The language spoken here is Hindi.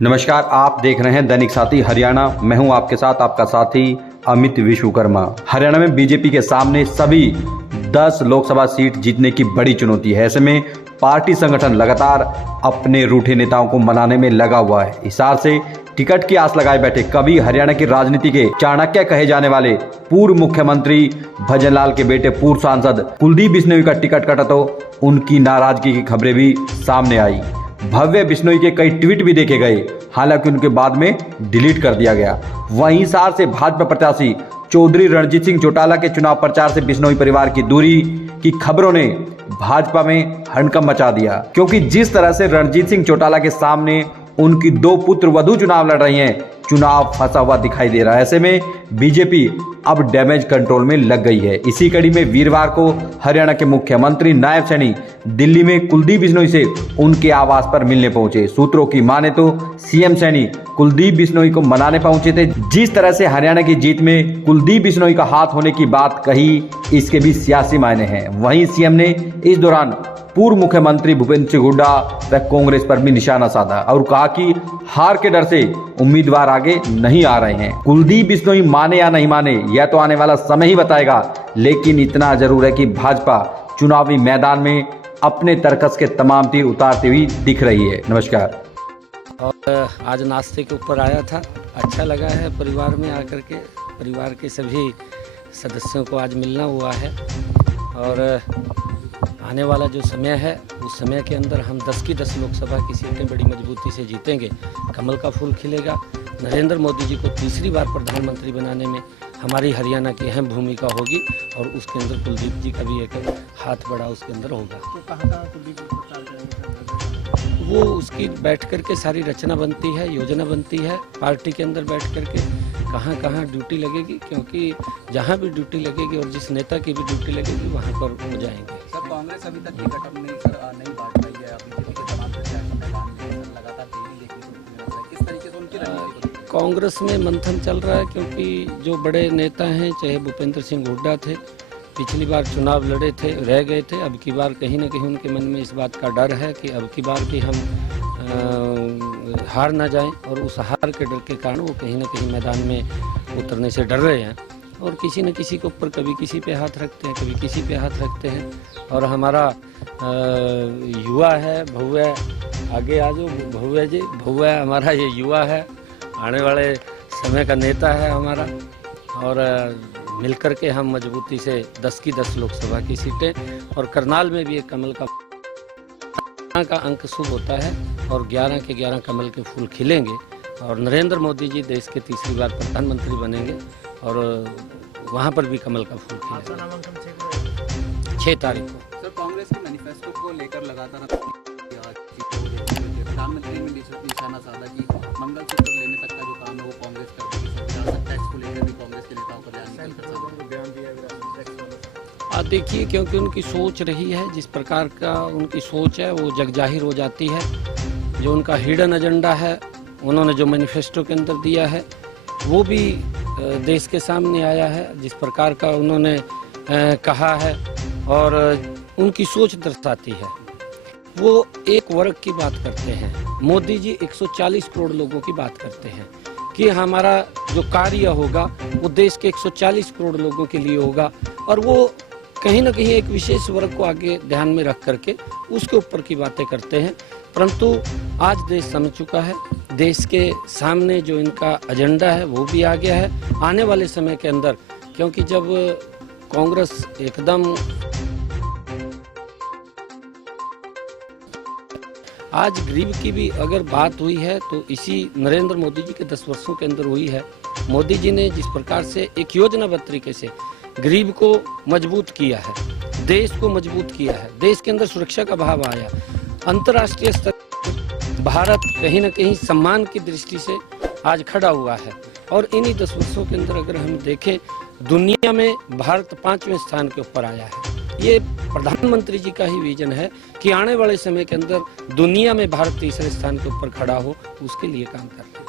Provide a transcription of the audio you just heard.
नमस्कार, आप देख रहे हैं दैनिक साथी हरियाणा। मैं हूं आपके साथ आपका साथी अमित विश्वकर्मा। हरियाणा में बीजेपी के सामने सभी 10 लोकसभा सीट जीतने की बड़ी चुनौती है। ऐसे में पार्टी संगठन लगातार अपने रूठे नेताओं को मनाने में लगा हुआ है। हिसार से टिकट की आस लगाए बैठे कभी हरियाणा की राजनीति के चाणक्य कहे जाने वाले पूर्व मुख्यमंत्री भजनलाल के बेटे पूर्व सांसद कुलदीप बिश्नोई का टिकट कटा तो उनकी नाराजगी की खबरें भी सामने आई। भव्य बिश्नोई के कई ट्वीट भी देखे गए, हालांकि उनके बाद में डिलीट कर दिया गया। वहीं हिसार से भाजपा प्रत्याशी चौधरी रणजीत सिंह चौटाला के चुनाव प्रचार से बिश्नोई परिवार की दूरी की खबरों ने भाजपा में हड़कंप मचा दिया, क्योंकि जिस तरह से रणजीत सिंह चौटाला के सामने उनकी 2 पुत्र वधू चुनाव लड़ रही हैं, चुनाव फंसा हुआ दिखाई दे रहा है। ऐसे में बीजेपी अब डैमेज कंट्रोल में लग गई है। इसी कड़ी में वीरवार को हरियाणा के मुख्यमंत्री नायब सैनी दिल्ली में कुलदीप बिश्नोई से उनके आवास पर मिलने पहुंचे। सूत्रों की माने तो सीएम सैनी कुलदीप बिश्नोई को मनाने पहुंचे थे। जिस तरह से हरियाणा की जीत में कुलदीप बिश्नोई का हाथ होने की बात कही, इसके भी सियासी मायने हैं। वहीं सीएम ने इस दौरान पूर्व मुख्यमंत्री भूपेंद्र सिंह हुड्डा व कांग्रेस पर भी निशाना साधा और कहा कि हार के डर से उम्मीदवार आगे नहीं आ रहे हैं। कुलदीप बिश्नोई माने या नहीं माने, यह तो आने वाला समय ही बताएगा, लेकिन इतना जरूर है कि भाजपा चुनावी मैदान में अपने तर्कस के तमाम तीर उतारती हुई दिख रही है। नमस्कार। और आज नाश्ते के ऊपर आया था, अच्छा लगा है परिवार में आकर के। परिवार के सभी सदस्यों को आज मिलना हुआ है और आने वाला जो समय है उस समय के अंदर हम 10 की 10 लोकसभा की सीटें बड़ी मजबूती से जीतेंगे। कमल का फूल खिलेगा। नरेंद्र मोदी जी को तीसरी बार प्रधानमंत्री बनाने में हमारी हरियाणा की अहम भूमिका होगी और उसके अंदर कुलदीप जी का भी एक हाथ बड़ा उसके अंदर होगा। तो कहाँ कुलदीप प्रचार करेंगे? वो उसकी बैठ कर के सारी रचना बनती है, योजना बनती है पार्टी के अंदर बैठ कर के कहाँ कहाँ ड्यूटी लगेगी, क्योंकि जहाँ भी ड्यूटी लगेगी और जिस नेता की भी ड्यूटी लगेगी वहाँ पर हो जाएंगे। सर, कांग्रेस अभी तक टिकट नहीं बांट रही है। बीजेपी के तमाम प्रत्याशी मैदान में लगातार देरी देखने किस तरीके से उनकी रणनीति को कांग्रेस में मंथन चल रहा है, क्योंकि जो बड़े नेता हैं, चाहे भूपेंद्र सिंह हुड्डा थे, पिछली बार चुनाव लड़े थे, रह गए थे। अब की बार कहीं ना कहीं उनके मन में इस बात का डर है कि अब की बार भी हम हार ना जाएं, और उस हार के डर के कारण वो कहीं ना कहीं मैदान में उतरने से डर रहे हैं और किसी न किसी के ऊपर कभी किसी पे हाथ रखते हैं, कभी किसी पे हाथ रखते हैं। और हमारा युवा है, भव्य, आगे आ जाओ भव्य जी, भव्य हमारा ये युवा है, आने वाले समय का नेता है हमारा, और मिलकर के हम मजबूती से 10 की 10 लोकसभा की सीटें, और करनाल में भी एक कमल का अंक शुभ होता है और 11 के 11 कमल के फूल खिलेंगे और नरेंद्र मोदी जी देश के तीसरी बार प्रधानमंत्री बनेंगे और वहाँ पर भी कमल का फूल खिलेगा। 6 तारीख को। सर, कांग्रेस के मैनिफेस्टो को लेकर लगातार प्रधानमंत्री ने निशाना साधा कि मंगलसूत्र लेने तक का जो काम है वो कांग्रेस कर देगी। विरासत टैक्स को लेकर भी कांग्रेस के नेताओं का बयान दिया। देखिए, क्योंकि उनकी सोच रही है, जिस प्रकार का उनकी सोच है वो जग जाहिर हो जाती है। जो उनका हिडन एजेंडा है, उन्होंने जो मैनिफेस्टो के अंदर दिया है वो भी देश के सामने आया है, जिस प्रकार का उन्होंने कहा है और उनकी सोच दर्शाती है। वो एक वर्ग की बात करते हैं, मोदी जी 140 करोड़ लोगों की बात करते हैं कि हमारा जो कार्य होगा वो देश के 140 करोड़ लोगों के लिए होगा, और वो कहीं ना कहीं एक विशेष वर्ग को आगे ध्यान में रख करके उसके ऊपर की बातें करते हैं। परंतु आज देश समझ चुका है, देश के सामने जो इनका एजेंडा है वो भी आ गया है आने वाले समय के अंदर, क्योंकि जब कांग्रेस एकदम आज गरीब की भी अगर बात हुई है तो इसी नरेंद्र मोदी जी के 10 वर्षों के अंदर हुई है। मोदी जी ने जिस प्रकार से एक योजनाबद्ध तरीके से गरीब को मजबूत किया है, देश को मजबूत किया है, देश के अंदर सुरक्षा का भाव आया, अंतर्राष्ट्रीय स्तर भारत कहीं ना कहीं सम्मान की दृष्टि से आज खड़ा हुआ है। और इन्हीं 10 वर्षों के अंदर अगर हम देखें, दुनिया में भारत 5वें स्थान के ऊपर आया है। ये प्रधानमंत्री जी का ही विजन है कि आने वाले समय के अंदर दुनिया में भारत तीसरे स्थान के ऊपर खड़ा हो, उसके लिए काम करते हैं।